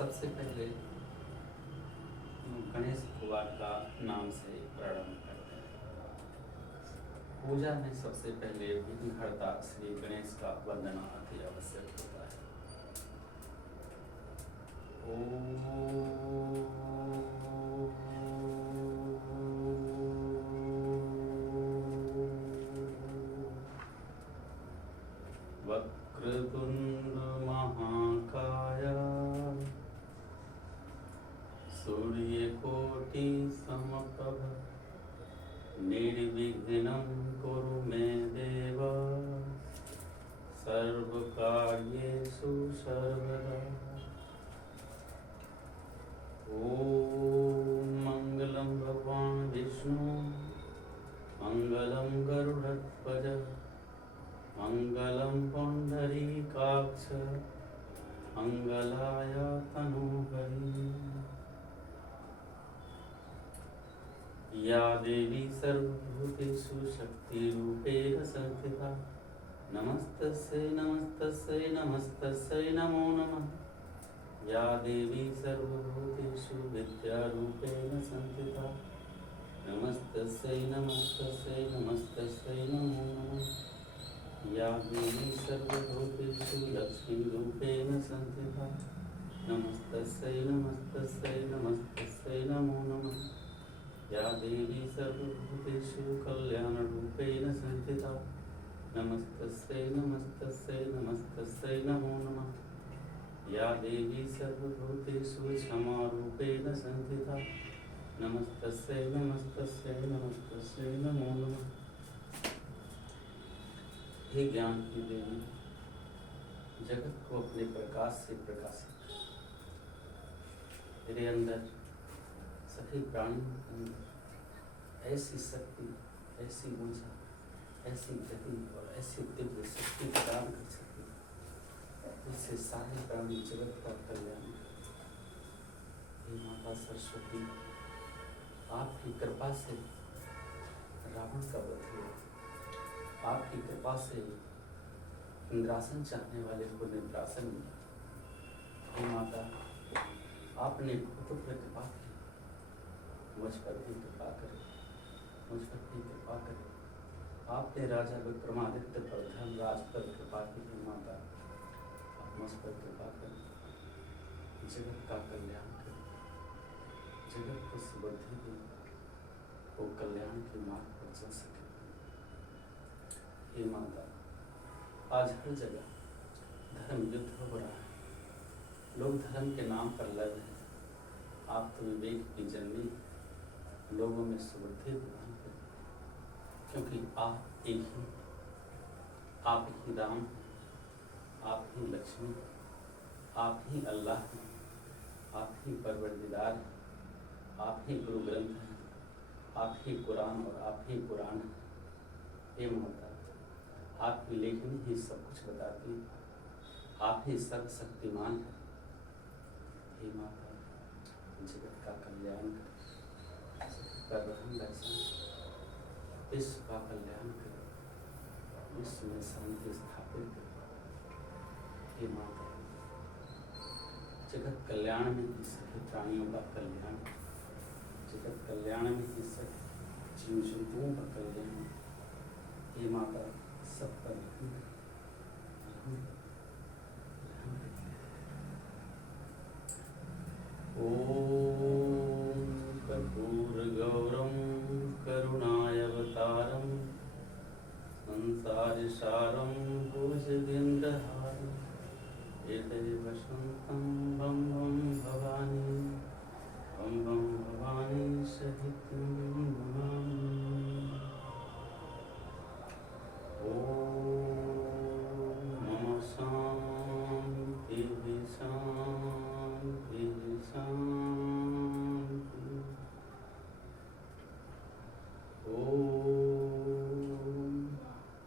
सबसे पहले गणेश भगवान का नाम से प्रारंभ करते हैं। पूजा में सबसे पहले विघ्नहर्ता श्री गणेश का वंदना अति आवश्यक होता है। वक्रतुंड महाकाय सूर्यकोटि समप्रभ निर्विघ्नं कुरु मे देव सर्वकार्येषु सर्वदा। ओम मंगलम भगवान विष्णु मंगलम गरुड़ध्वज मंगलम पुंडरीकाक्ष मंगलाय तनोहरि। या देवी सर्वभूतेषु शक्तिरूपेण संस्थिता नमस्तस्यै नमस्तस्यै नमस्तस्यै नमो नमः। या देवी सर्वभूतेषु विद्यारूपेण संस्थिता नमस्तस्यै नमस्तस्यै नमस्तस्यै नमो नमः। या देवी सर्वभूतेषु लक्ष्मीरूपेण संस्थिता नमस्तस्यै नमस्तस्यै नमस्तस्यै नमो नमः। या देवी सर्वभूतेषु कल्याणरूपेण संस्थिता नमस्तस्यै नमस्तस्यै नमस्तस्यै नमो नमः। या देवी सर्वभूतेषु क्षमारूपेण संस्थिता नमस्तस्यै नमस्तस्यै नमस्तस्यै नमो नमः। हे ज्ञान की देवी, जगत को अपने प्रकाश से प्रकाशित कर। मेरे अंदर सभी प्राणियों के अंदर ऐसी शक्ति, ऐसी ऊर्जा, ऐसी गति और ऐसी दिव्य शक्ति प्रदान कर सके जिससे सारे प्राणी जगत का कल्याण करे। हे माता सरस्वती, आपकी कृपा से रावण का वध हुआ, आपकी कृपा से इंद्रासन चाहने वाले को निद्रासन मिला। हे माता, आपने भूतों पर कृपा की, मुझ पर भी कृपा करें, मुझ पर भी कृपा करें। आपने राजा विक्रमादित्य पर, धर्मराज पर कृपा की। हे माता, आप मुझ पर कृपा करें, जगत का कल्याण करें, जगत को समृद्धि दें, वो कल्याण के मार्ग पर चल सके। हे माता, आज हर जगह धर्म युद्ध हो रहा है, लोग धर्म के नाम पर लड़ रहे हैं। आप तो विवेक की जननी, लोगों में समृद्धि प्रदान करें, क्योंकि आप एक ही, आप ही राम हैं, आप ही लक्ष्मी हैं, आप ही अल्लाह हैं, आप ही परवरदिगार हैं, आप ही गुरु ग्रंथ हैं, आप ही कुरान और आप ही कुरान हैं। हे माता, आपकी लेखनी ही सब कुछ बताती है, आप ही सर्वशक्तिमान हैं। हे माता, जगत का कल्याण करें, कर रहम दर्शन, विश्व का कल्याण करें, विश्व में शांति स्थापित करें। हे माता, जगत कल्याण में ही सभी प्राणियों का कल्याण, जगत कल्याण में ही सभी जीव जंतुओं का कल्याण। हे माता, सब पर रहम करें। ओम कर्पूरगौरं करुणावतारं संसारसारं भुजगेन्द्रहारं हृदयवसन्तं भं भं भवानी, भं भं भवानी सहितं नमामि। ओम नमः शान्ति शान्ति शान्ति। ओम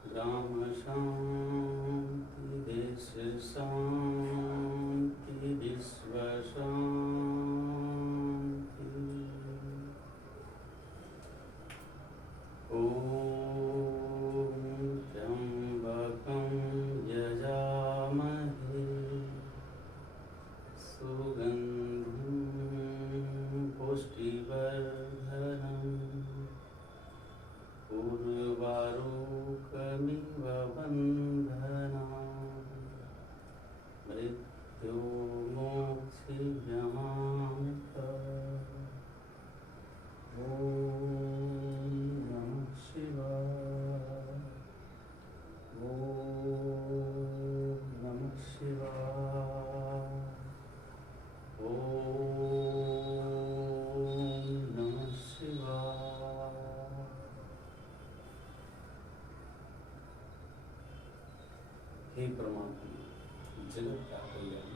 ग्राम शान्ति देश शान्ति विश्व शान्ति। ओम त्र्यंबकं यजामहे सुगन्धिं मृत्युमोक्षयमामृता। ॐ नमः शिवाय। ॐ नमः शिवाय। ॐ नमः शिवाय। हे परमात्मा, जगत का कल्याण,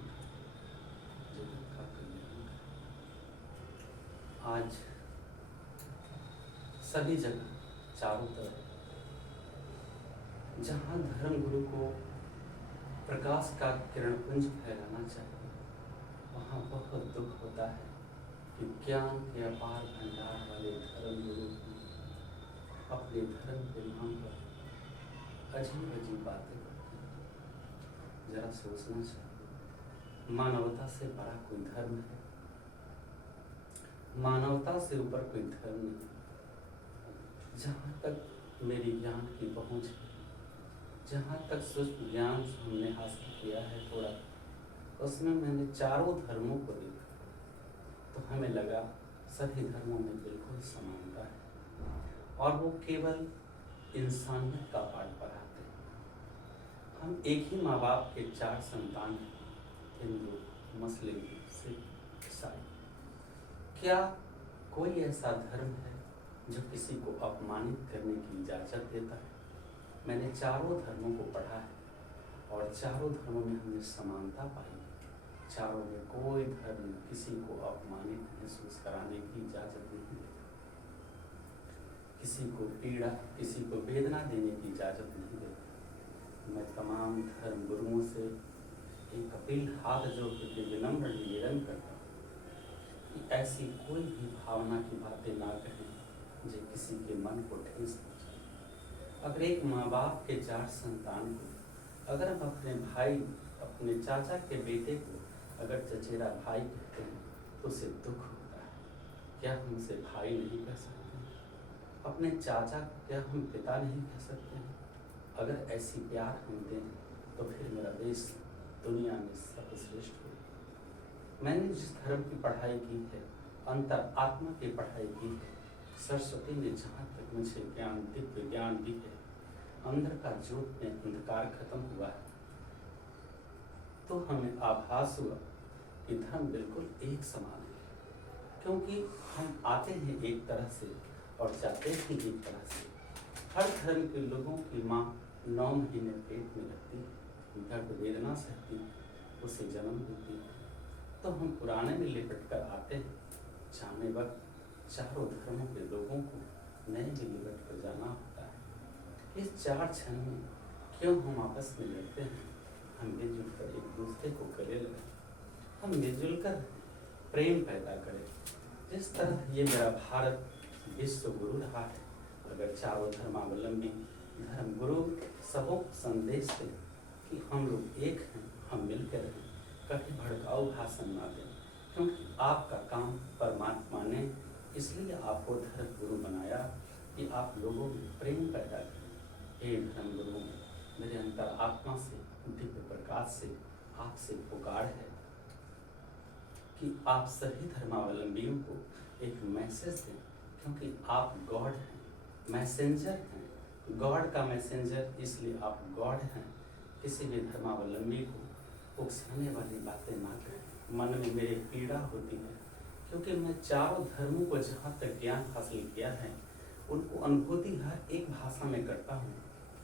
जगत का कल्याण। आज सभी जगह चारों तरफ जहाँ धर्म गुरु को प्रकाश का किरण पुंज फैलाना चाहिए, वहाँ बहुत दुख होता है कि ज्ञान के अपार भंडार वाले धर्म गुरु अपने धर्म के नाम पर अजीब अजीब बातें करते हैं। जरा सोचना चाहिए, मानवता से बड़ा कोई धर्म है? मानवता से ऊपर कोई धर्म नहीं। जहाँ तक मेरी ज्ञान की पहुँच है, जहाँ तक सूक्ष्म ज्ञान हमने हासिल किया है थोड़ा, उसमें मैंने चारों धर्मों को देखा तो हमें लगा सभी धर्मों में बिल्कुल समानता है और वो केवल इंसानियत का पाठ पढ़ाते हैं। हम एक ही माँ बाप के 4 संतान हैं, हिंदू, मुस्लिम, सिख, ईसाई। क्या कोई ऐसा धर्म है जो किसी को अपमानित करने की इजाज़त देता है? मैंने चारों धर्मों को पढ़ा है और चारों धर्मों में हमने समानता पाई। चारों में कोई धर्म किसी को अपमानित महसूस कराने की इजाज़त नहीं देता, किसी को पीड़ा, किसी को वेदना देने की इजाज़त नहीं देता। मैं तमाम धर्म गुरुओं से एक अपील हाथ जोड़ के विनम्र निवेदन करता हूँ कि ऐसी कोई भी भावना की बातें ना कहें जो किसी के मन को ठेस पहुँचाए। अगर एक माँ बाप के 4 संतान को, अगर हम अपने भाई, अपने चाचा के बेटे को अगर चचेरा भाई कहते हैं तो उसे दुख होता है। क्या हम उसे भाई नहीं कह सकते हैं? अपने चाचा को क्या हम पिता नहीं कह सकते हैं? अगर ऐसी प्यार हम दें तो फिर मेरा देश दुनिया में सर्वश्रेष्ठ हो। मैंने जिस धर्म की पढ़ाई की है, अंतर आत्मा की पढ़ाई की है, सरस्वती ने जहाँ तक मुझे ज्ञान, दिव्य ज्ञान दी है, अंदर का ज्योत में अंधकार खत्म हुआ है, तो हमें आभास हुआ कि धर्म बिल्कुल एक समान है। क्योंकि हम आते हैं एक तरह से और जाते हैं एक तरह से। हर धर्म के लोगों की माँ 9 महीने पेट में रहती है, दर्द वेदना सहती है, उसे जन्म देती है। तो हम पुराने में लिपट कर आते हैं, जाने वक्त चारों धर्मों के लोगों को नए में लिपट कर जाना होता है। इस 4 क्षण में क्यों हम आपस में लड़ते हैं? हम मिलजुल कर एक दूसरे को गले लगाएं, हम मिलजुल कर प्रेम पैदा करें। जिस तरह ये मेरा भारत विश्व गुरु रहा है, अगर चारों धर्मावलंबी धर्म गुरु सबको संदेश दें कि हम लोग एक हैं, हम मिलकर रहें, कभी भड़काऊ भाषण ना दें, क्योंकि आपका काम परमात्मा ने इसलिए आपको धर्म गुरु बनाया कि आप लोगों में प्रेम पैदा करें। हे धर्म गुरु, मेरे अंतर आत्मा से, दिव्य प्रकाश से आपसे पुकार है कि आप सभी धर्मावलंबियों को एक मैसेज दें, क्योंकि आप गॉड हैं, मैसेंजर हैं। गॉड का मैसेंजर, इसलिए आप गॉड हैं। किसी भी धर्मावलंबी को उकसाने वाली बातें ना करें। मन में मेरी पीड़ा होती है, क्योंकि मैं चारों धर्मों को जहाँ तक ज्ञान हासिल किया है, उनको अनुभूति हर एक भाषा में करता हूँ।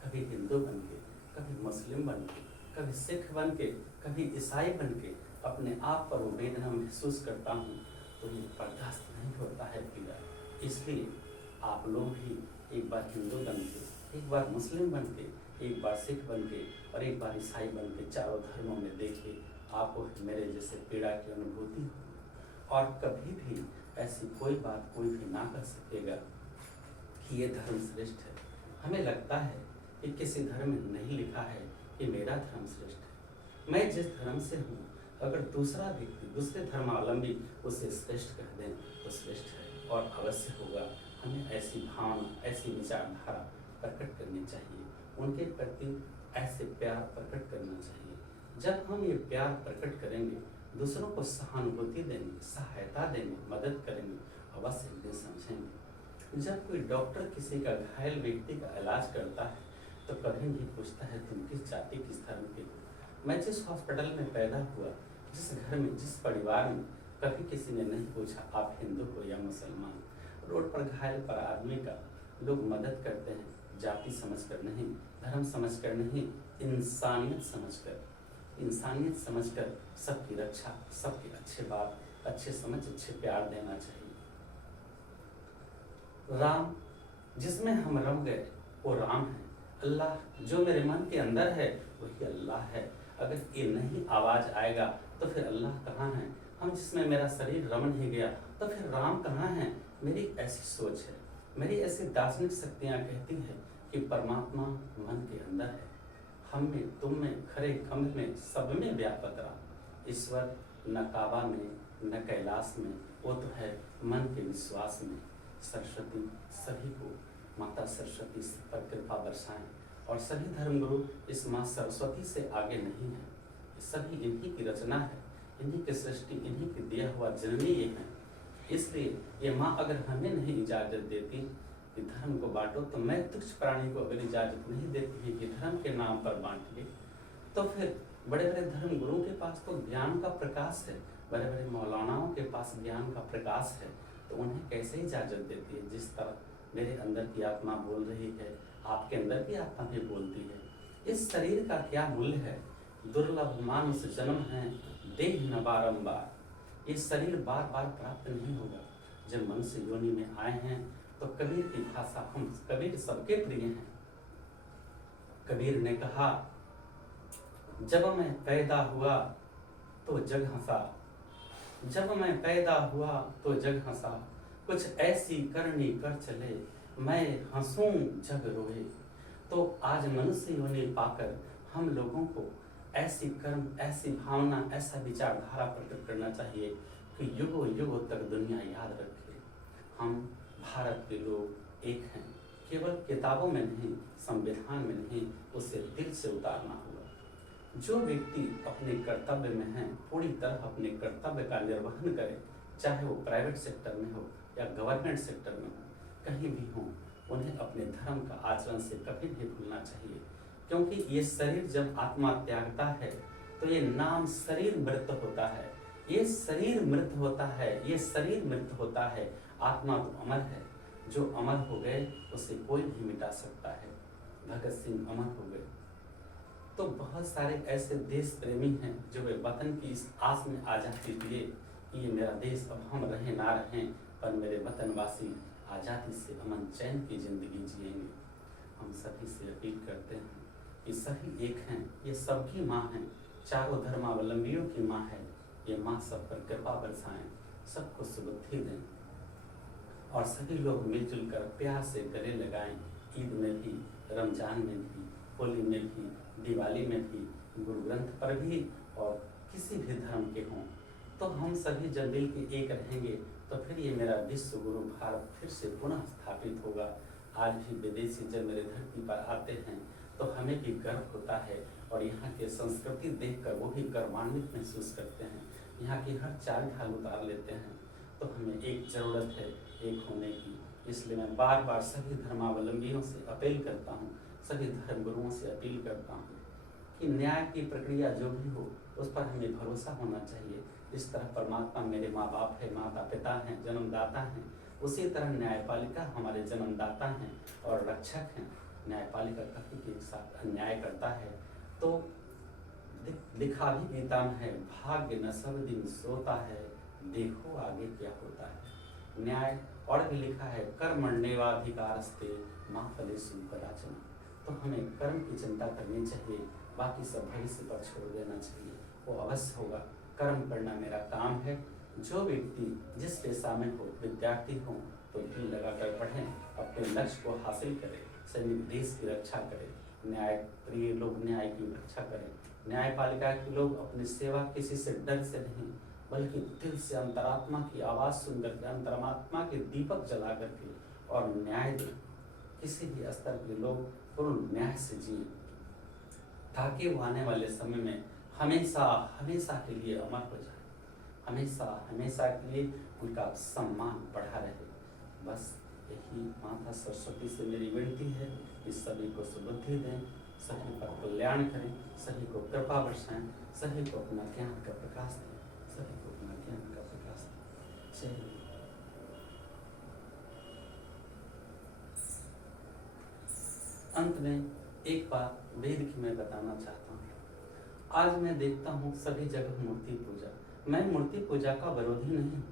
कभी हिंदू बन के, कभी मुस्लिम बन के, कभी सिख बन के, कभी ईसाई बन के अपने आप पर वो वेदना महसूस करता हूँ, तो ये बर्दाश्त नहीं होता है पीड़ा। इसलिए आप लोग भी एक बार हिंदू बन के, एक बार मुस्लिम बन के, एक बार सिख बन के और एक बार ईसाई बन के चारों धर्मों में देखिए, आपको मेरे जैसे पीड़ा की अनुभूति हो। और कभी भी ऐसी कोई बात कोई भी ना कर सकेगा कि ये धर्म श्रेष्ठ है। हमें लगता है कि किसी धर्म में नहीं लिखा है कि मेरा धर्म श्रेष्ठ है। मैं जिस धर्म से हूँ, अगर दूसरा व्यक्ति, दूसरे धर्मावलंबी उसे श्रेष्ठ कह दें तो श्रेष्ठ है, और अवश्य होगा। हमें ऐसी भावना, ऐसी विचारधारा प्रकट करनी चाहिए। उनके प्रति ऐसे प्यार प्रकट करना चाहिए। जब हम ये प्यार प्रकट करेंगे, दूसरों को सहानुभूति देंगे, सहायता देंगे, मदद करेंगे, अवश्य एक दिन समझेंगे। जब कोई डॉक्टर किसी का घायल व्यक्ति का इलाज करता है तो कभी नहीं पूछता है तुम किस जाति किस धर्म के हो। मैं जिस हॉस्पिटल में पैदा हुआ, जिस घर में, जिस परिवार में, कभी किसी ने नहीं पूछा आप हिंदू हो या मुसलमान। रोड पर घायल पर आदमी का लोग मदद करते हैं, जाति समझकर नहीं, धर्म समझकर नहीं, इंसानियत समझकर सबकी रक्षा, सबकी अच्छे बात, अच्छे समझ, अच्छे प्यार देना चाहिए। राम जिसमें हम रम गए वो राम है। अल्लाह जो मेरे मन के अंदर है वही अल्लाह है। अगर ये नहीं आवाज आएगा तो फिर अल्लाह कहाँ है? हम जिसमें मेरा शरीर रम नहीं गया तो फिर राम कहाँ है? मेरी ऐसी सोच है, मेरी ऐसी दार्शनिक शक्तियाँ कहती है कि परमात्मा मन के अंदर है, हम में, तुम में, खरे खम्भ में, सब में व्यापक राम। ईश्वर न काबा में न कैलाश में, वो तो है मन के विश्वास में। सरस्वती सभी को, माता सरस्वती सब पर कृपा बरसाएं और सभी धर्मगुरु इस माँ सरस्वती से आगे नहीं है। सभी इन्हीं की रचना है, इन्हीं की सृष्टि, इन्हीं की दिया हुआ जन्म ये है। इसलिए ये माँ अगर हमें नहीं इजाज़त देती कि धर्म को बांटो, तो मैं तुच्छ प्राणी को अगर इजाज़त नहीं देती है कि धर्म के नाम पर बांटिए, तो फिर बड़े बड़े धर्म गुरुओं के पास तो ज्ञान का प्रकाश है, बड़े बड़े मौलानाओं के पास ज्ञान का प्रकाश है, तो उन्हें कैसे इजाज़त देती है? जिस तरह मेरे अंदर की आत्मा बोल रही है, आपके अंदर की आत्मा भी बोलती है। इस शरीर का क्या मूल्य है? दुर्लभ मानुष जन्म है, देह न बारंबार। ये शरीर बार बार प्राप्त नहीं होगा। जब मनुष्य योनि में आए हैं तो कबीर की भाषा, हम कबीर सबके प्रिय हैं। कबीर ने कहा, जब मैं पैदा हुआ तो जग हंसा, जब मैं पैदा हुआ तो जग हंसा, कुछ ऐसी करनी कर चले, मैं हंसूं जग रोए। तो आज मनुष्य योनि पाकर हम लोगों को ऐसी कर्म, ऐसी भावना, ऐसा विचारधारा प्रकट करना चाहिए कि युगों युगों तक दुनिया याद रखे हम भारत के लोग एक हैं। केवल किताबों में नहीं, संविधान में नहीं, उसे दिल से उतारना होगा। जो व्यक्ति अपने कर्तव्य में है, पूरी तरह अपने कर्तव्य का निर्वहन करे, चाहे वो प्राइवेट सेक्टर में हो या गवर्नमेंट सेक्टर में हो, कहीं भी हो, उन्हें अपने धर्म का आचरण से कभी नहीं भूलना चाहिए। क्योंकि ये शरीर जब आत्मा त्यागता है तो ये नाम शरीर मृत होता है, ये शरीर मृत होता है, ये शरीर मृत होता है। आत्मा तो अमर है, जो अमर हो गए उसे कोई नहीं मिटा सकता है। भगत सिंह अमर हो गए। तो बहुत सारे ऐसे देश प्रेमी हैं जो वे वतन की इस आस में आज़ादी दिए कि ये मेरा देश, अब हम रहें ना रहें, पर मेरे वतनवासी आज़ादी से अमन चैन की ज़िंदगी जिएंगे। हम सभी से अपील करते हैं कि सभी एक हैं, ये सबकी माँ हैं, चारों धर्मावलंबियों की माँ है। ये माँ सब पर कृपा बरसाएं, सबको सुबुद्धि दें और सभी लोग मिलजुल कर प्यार से गले लगाएं। ईद में भी, रमजान में भी, होली में भी, दिवाली में भी, गुरु ग्रंथ पर भी, और किसी भी धर्म के हों, तो हम सभी जब मिल के एक रहेंगे तो फिर ये मेरा विश्व गुरु भारत फिर से पुनः स्थापित होगा। आज भी विदेशी जब मेरे धरती पर आते हैं तो हमें भी गर्व होता है और यहाँ की संस्कृति देखकर वो भी गर्वान्वित महसूस करते हैं। यहाँ की हर चाल ढाल उतार लेते हैं। तो हमें एक ज़रूरत है एक होने की। इसलिए मैं बार बार सभी धर्मावलंबियों से अपील करता हूँ, सभी धर्मगुरुओं से अपील करता हूँ कि न्याय की प्रक्रिया जो भी हो उस पर हमें भरोसा होना चाहिए। इस तरह परमात्मा मेरे माँ बाप है, माता पिता हैं, जन्मदाता हैं, उसी तरह न्यायपालिका हमारे जन्मदाता हैं और रक्षक हैं। न्यायपालिका कभी भी एक साथ अन्याय करता है तो लिखा भी गीता में है, भाग्य न सब दिन सोता है, देखो आगे क्या होता है। न्याय और भी लिखा है, कर्मण्येवाधिकारस्ते मा फलेषु कदाचन। तो हमें कर्म की चिंता करनी चाहिए, बाकी सब भविष्य पर छोड़ देना चाहिए, वो अवश्य होगा। कर्म करना मेरा काम है। जो व्यक्ति जिस पेशा में हो, विद्यार्थी हो, तो दिल लगाकर पढ़ें, अपने लक्ष्य को हासिल करें, सैनिक देश की रक्षा करें, न्याय प्रिय लोग न्याय की रक्षा करें। न्यायपालिका के लोग अपनी सेवा किसी से डर से नहीं, बल्कि दिल से अंतरात्मा की आवाज़ सुन करके, अंतरात्मा के दीपक जला करके और न्याय दें। किसी भी स्तर के लोग पूर्ण न्याय से जिए, ताकि वो आने वाले समय में हमेशा हमेशा के लिए अमर हो जाए, हमेशा हमेशा के लिए उनका सम्मान बढ़ा रहे। बस यही माता सरस्वती से मेरी विनती है कि सभी को सुबुद्धि दें, सभी पर कल्याण करें, सभी को कृपा बरसाएं, सभी को अपना ज्ञान का प्रकाश दें, सभी को अपना ज्ञान का प्रकाश दें। जय हिंद। अंत में एक बात वेद की मैं बताना चाहता हूँ। आज मैं देखता हूँ सभी जगह मूर्ति पूजा। मैं मूर्ति पूजा का विरोधी नहीं हूँ,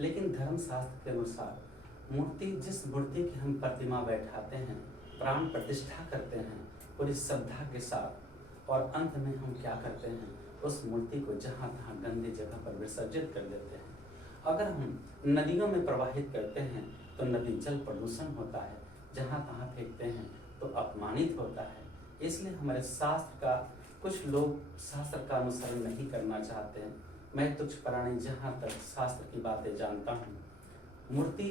लेकिन धर्मशास्त्र के अनुसार मूर्ति, जिस मूर्ति की हम प्रतिमा बैठाते हैं, प्राण प्रतिष्ठा करते हैं पूरी श्रद्धा के साथ, और अंत में हम क्या करते हैं, उस मूर्ति को जहाँ तहाँ गंदी जगह पर विसर्जित कर देते हैं। अगर हम नदियों में प्रवाहित करते हैं तो नदी जल प्रदूषण होता है, जहाँ तहाँ फेंकते हैं तो अपमानित होता है। इसलिए हमारे शास्त्र का कुछ लोग शास्त्र का अनुसरण नहीं करना चाहते हैं। मैं तुच्छ प्राणी जहाँ तक शास्त्र की बातें जानता हूँ, मूर्ति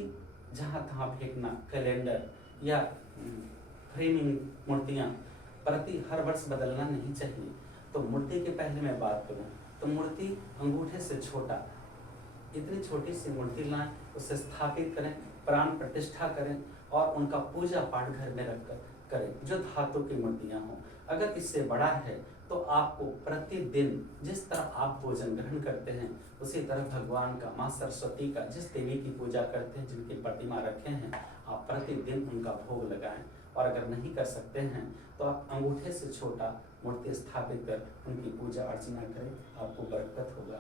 जहाँ तहाँ फेंकना, कैलेंडर या फ्रेमिंग मूर्तियाँ प्रति हर वर्ष बदलना नहीं चाहिए। तो मूर्ति के पहले मैं बात करूँ तो मूर्ति अंगूठे से छोटा, इतनी छोटी सी मूर्ति लाएं, उसे स्थापित करें, प्राण प्रतिष्ठा करें और उनका पूजा पाठ घर में रखकर करें, जो धातु की मूर्तियां हों। अगर इससे बड़ा है तो आपको प्रतिदिन जिस तरह आप भोजन ग्रहण करते हैं, उसी तरह भगवान का, माँ सरस्वती का, जिस देवी की पूजा करते हैं, जिनकी प्रतिमा रखे हैं, आप प्रतिदिन उनका भोग लगाएं। और अगर नहीं कर सकते हैं तो आप अंगूठे से छोटा मूर्ति स्थापित कर उनकी पूजा अर्चना करें, आपको बरकत होगा।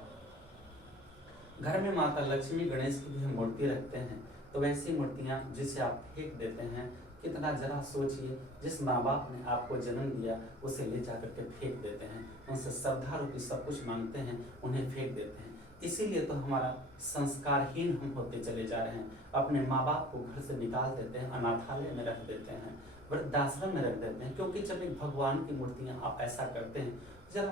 घर में माता लक्ष्मी, गणेश की भी हम मूर्ति रखते हैं, तो वैसी मूर्तियाँ जिसे आप फेंक देते हैं, कितना जरा सोचिए, जिस माँ बाप ने आपको जन्म दिया उसे ले जाकर के फेंक देते हैं, उनसे श्रद्धा रूपी सब कुछ मांगते हैं, उन्हें फेंक देते हैं। इसीलिए तो हमारा संस्कारहीन हम होते चले जा रहे हैं। अपने माँ बाप को घर से निकाल देते हैं, अनाथालय में रख देते हैं, वृद्धाश्रम में रख देते हैं, क्योंकि जब एक भगवान की मूर्तियाँ आप ऐसा करते हैं। जरा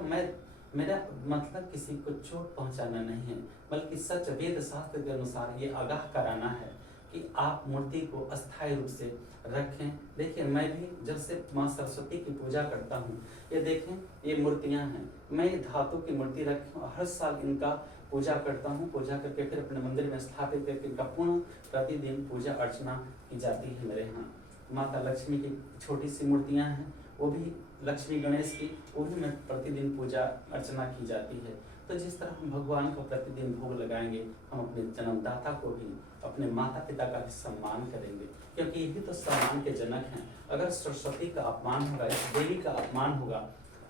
मेरा मतलब किसी को चोट पहुंचाना नहीं है, बल्कि सच वेद शास्त्र के अनुसार ये आगाह कराना है कि आप मूर्ति को अस्थायी रूप से रखें। देखिए, मैं भी जब से माँ सरस्वती की पूजा करता हूँ, ये देखें, ये मूर्तियाँ हैं, मैं ये धातु की मूर्ति रखी हूँ, हर साल इनका पूजा करता हूँ, पूजा करके फिर अपने मंदिर में स्थापित करके इनका पुनः प्रतिदिन पूजा अर्चना की जाती है। मेरे यहाँ माता लक्ष्मी की छोटी सी मूर्तियाँ हैं, वो भी लक्ष्मी गणेश की, वो भी मैं प्रतिदिन पूजा अर्चना की जाती है। तो जिस तरह हम भगवान को प्रतिदिन भोग लगाएंगे, हम अपने जन्मदाता को भी, अपने माता पिता का भी सम्मान करेंगे, क्योंकि यही तो सम्मान के जनक हैं। अगर सरस्वती का अपमान होगा, इस देवी का अपमान होगा,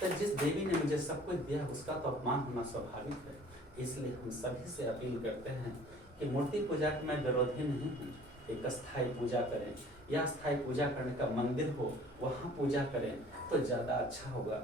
तो जिस देवी ने मुझे सब कुछ दिया उसका तो अपमान होना स्वाभाविक है। इसलिए हम सभी से अपील करते हैं कि मूर्ति पूजा के मैं विरोधी नहीं हूँ, एक अस्थायी पूजा करें, या स्थायी पूजा करने का मंदिर हो वहाँ पूजा करें तो ज़्यादा अच्छा होगा।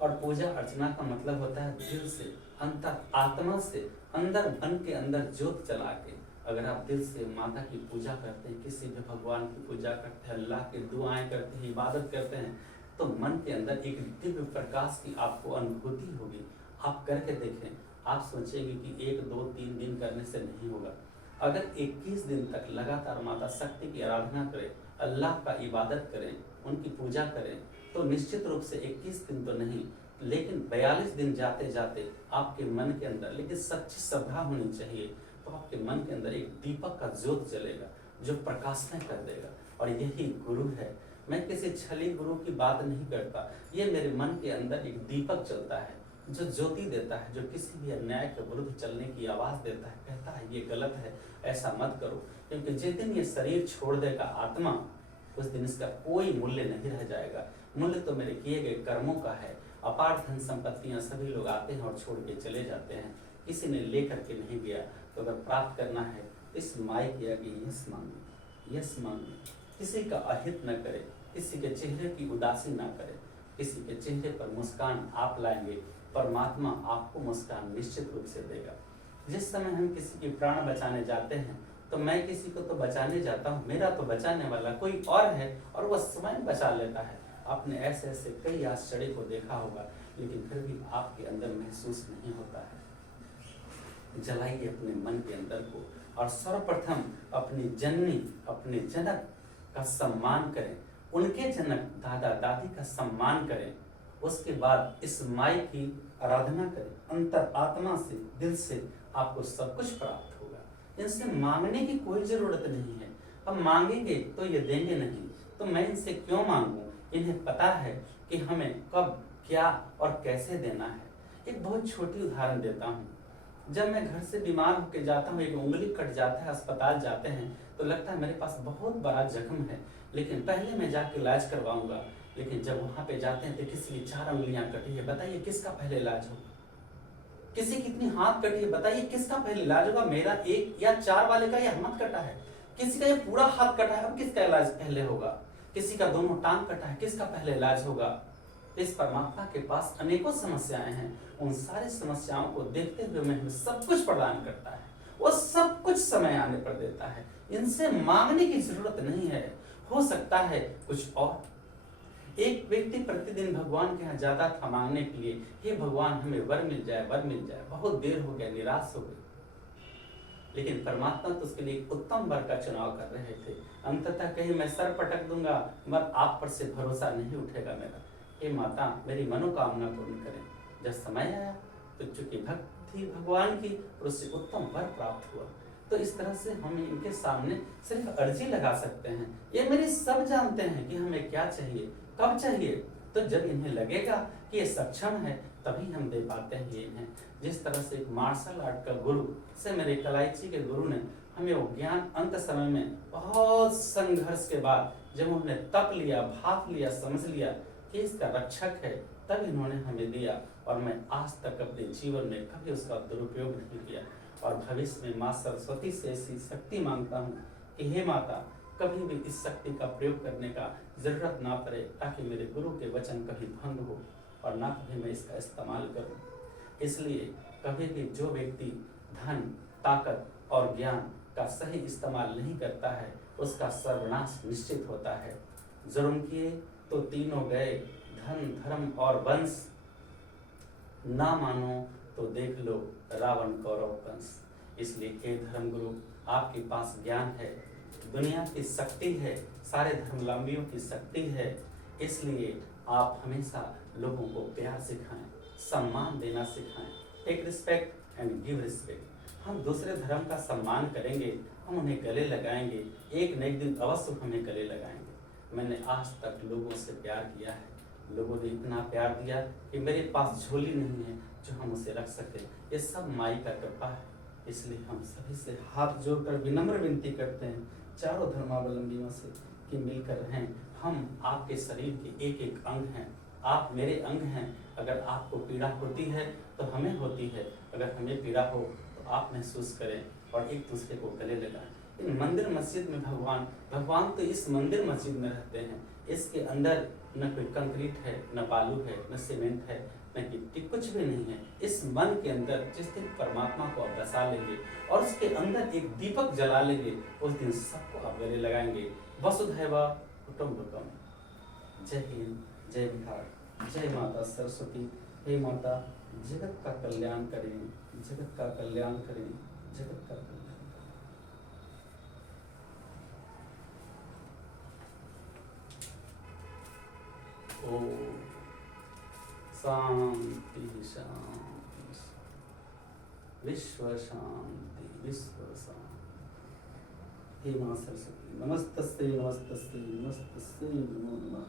और पूजा अर्चना का मतलब होता है दिल से, अंतर आत्मा से, अंदर मन के अंदर ज्योत जला के। अगर आप दिल से माता की पूजा करते हैं, किसी भी भगवान की पूजा करते हैं, अल्लाह की दुआएं करते हैं, इबादत करते हैं, तो मन के अंदर एक दिव्य प्रकाश की आपको अनुभूति होगी। आप करके देखें, आप सोचेंगे कि 1, 2, 3 दिन करने से नहीं होगा। अगर 21 दिन तक लगातार माता शक्ति की आराधना करें, अल्लाह का इबादत करें, उनकी पूजा करें, तो निश्चित रूप से 21 दिन तो नहीं, लेकिन 42 दिन जाते जाते आपके मन के अंदर, लेकिन सच्ची श्रद्धा होनी चाहिए, तो आपके मन के अंदर एक दीपक का ज्योत जलेगा जो प्रकाशना कर देगा। और यही गुरु है। मैं किसी छली गुरु की बात नहीं करता, ये मेरे मन के अंदर एक दीपक चलता है जो ज्योति देता है, जो किसी भी अन्याय के विरुद्ध चलने की आवाज़ देता है, कहता है ये गलत है, ऐसा मत करो। क्योंकि जिस दिन ये शरीर छोड़ देगा आत्मा, उस दिन इसका कोई मूल्य नहीं रह जाएगा। मूल्य तो मेरे किए गए कर्मों का है। अपार धन संपत्तियां सभी लोग आते हैं और छोड़ के चले जाते हैं, किसी ने लेकर के नहीं गया। तो अगर प्राप्त करना है इस माई के आगे यस मांगे, यस मांगे। किसी का अहित न करे, किसी के चेहरे की उदासी ना करे, किसी के चेहरे पर मुस्कान आप लाएंगे, परमात्मा आपको मुस्कान निश्चित रूप से देगा। जिस समय हम किसी की प्राण बचाने जाते हैं, तो मैं किसी को तो बचाने जाता हूँ, मेरा तो बचाने वाला कोई और है और वह स्वयं बचा लेता है। आपने ऐसे ऐसे कई आश्चर्य को देखा होगा, लेकिन फिर भी आपके अंदर महसूस नहीं होता है। जलाइए अपने मन के अंदर को, और सर्वप्रथम अपनी जननी, अपने जनक का सम्मान करें, उनके जनक दादा दादी का सम्मान करें, उसके बाद इस माई की आराधना करें अंतर आत्मा से, दिल से, आपको सब कुछ प्राप्त होगा। इनसे मांगने की कोई जरूरत नहीं है। हम मांगेंगे तो ये देंगे नहीं, तो मैं इनसे क्यों मांगूं? इन्हें पता है कि हमें कब, क्या और कैसे देना है। एक बहुत छोटी उदाहरण देता हूँ। जब मैं घर से बीमार होकर जाता हूँ, एक उंगली कट जाता है, अस्पताल जाते हैं तो लगता है मेरे पास बहुत बड़ा जख्म है, लेकिन पहले मैं जाके इलाज करवाऊंगा। लेकिन जब वहाँ पे जाते हैं तो किसी की 4 उंगलियां कटी है, बताइए किसका पहले इलाज होगा? किसी की इतनी हाथ कटी है, बताइए किसका पहले इलाज होगा? मेरा 1 या 4 वाले का ये हाथ कटा है, किसी का ये पूरा हाथ कटा है, अब किसका इलाज पहले होगा? किसी का दोनों टांग कटा है, किसका पहले इलाज होगा? इस परमात्मा के पास अनेकों समस्याएं हैं, उन सारी समस्याओं को देखते हुए मैं हमें सब कुछ प्रदान करता है, वो सब कुछ समय आने पर देता है। इनसे मांगने की जरूरत नहीं है। हो सकता है कुछ और। एक व्यक्ति प्रतिदिन भगवान के यहाँ जाता था मांगने के लिए, हे भगवान हमें वर मिल जाए, वर मिल जाए। बहुत देर हो गया, निराश हो गई, लेकिन परमात्मा तो उसके लिए उत्तम वर का चुनाव कर रहे थे। अंततः कहीं मैं सर पटक दूंगा मगर आप पर से भरोसा नहीं उठेगा मेरा। हे माता मेरी मनोकामना पूर्ण करें। जब समय आया तो चूंकि भक्ति थी भगवान की, और उससे उत्तम वर प्राप्त हुआ। तो इस तरह से हम इनके सामने सिर्फ अर्जी लगा सकते हैं। ये मेरे सब जानते हैं कि हमें क्या चाहिए, कब चाहिए। तो जब इन्हें लगेगा कि ये सक्षम है तभी हम दे पाते हैं ये इन्हें। जिस तरह से एक मार्शल आर्ट का गुरु से मेरे कलाइची के गुरु ने हमें वो ज्ञान अंत समय में बहुत संघर्ष के बाद जब उन्होंने तप लिया, भाप लिया, समझ लिया कि इसका रक्षक है, तब इन्होंने हमें दिया। और मैं आज तक अपने जीवन में कभी उसका दुरुपयोग नहीं किया। और भविष्य में माँ सरस्वती से ऐसी शक्ति मांगता हूँ कि हे माता कभी भी इस शक्ति का प्रयोग करने का जरूरत ना पड़े, ताकि मेरे गुरु के वचन कभी भंग हो और ना कभी मैं इसका इस्तेमाल करूं। इसलिए कभी भी जो व्यक्ति धन, ताकत और ज्ञान का सही इस्तेमाल नहीं करता है उसका सर्वनाश निश्चित होता है। जुर्म किए तो तीनों गए, धन, धर्म और वंश। ना मानो तो देख लो रावण कौरव वंश। इसलिए हे धर्मगुरु आपके पास ज्ञान है, दुनिया की शक्ति है, सारे धर्मावलंबियों की शक्ति है। इसलिए आप हमेशा लोगों को प्यार सिखाएं, सम्मान देना सिखाएं। Take respect and give respect. हम दूसरे धर्म का सम्मान करेंगे, हम उन्हें गले लगाएंगे, एक न एक दिन अवश्य हमें गले लगाएंगे। मैंने आज तक लोगों से प्यार किया है, लोगों ने इतना प्यार दिया कि मेरे पास झोली नहीं है जो हम उसे रख सके। ये सब माई का कृपा है। इसलिए हम सभी से हाथ जोड़कर विनम्र विनती करते हैं चारों धर्मावलंबियों से कि मिलकर रहें। हम आपके शरीर के एक एक अंग हैं, आप मेरे अंग हैं। अगर आपको पीड़ा होती है तो हमें होती है, अगर हमें पीड़ा हो तो आप महसूस करें और एक दूसरे को गले लगाएं। इन मंदिर मस्जिद में भगवान तो इस मंदिर मस्जिद में रहते हैं। इसके अंदर न कोई कंक्रीट है, न बालू है, न सीमेंट है, न गिट्टी, कुछ भी नहीं है। इस मन के अंदर जिस दिन परमात्मा को आप बसा लेंगे और उसके अंदर एक दीपक जला लेंगे, उस दिन सबको आप गले लगाएंगे। वसुधैव कुटुंबकम। जय हिंद, जय बिहार, जय माता सरस्वती। हे माता जगत का कल्याण करें, जगत का कल्याण करें, जगत का कल्याण। ओम शांति शांति, विश्व शांति, विश्व शांति। हे मां सरस्वती नमस्तस्यै नमस्तस्यै नमस्तस्यै नमो नमः।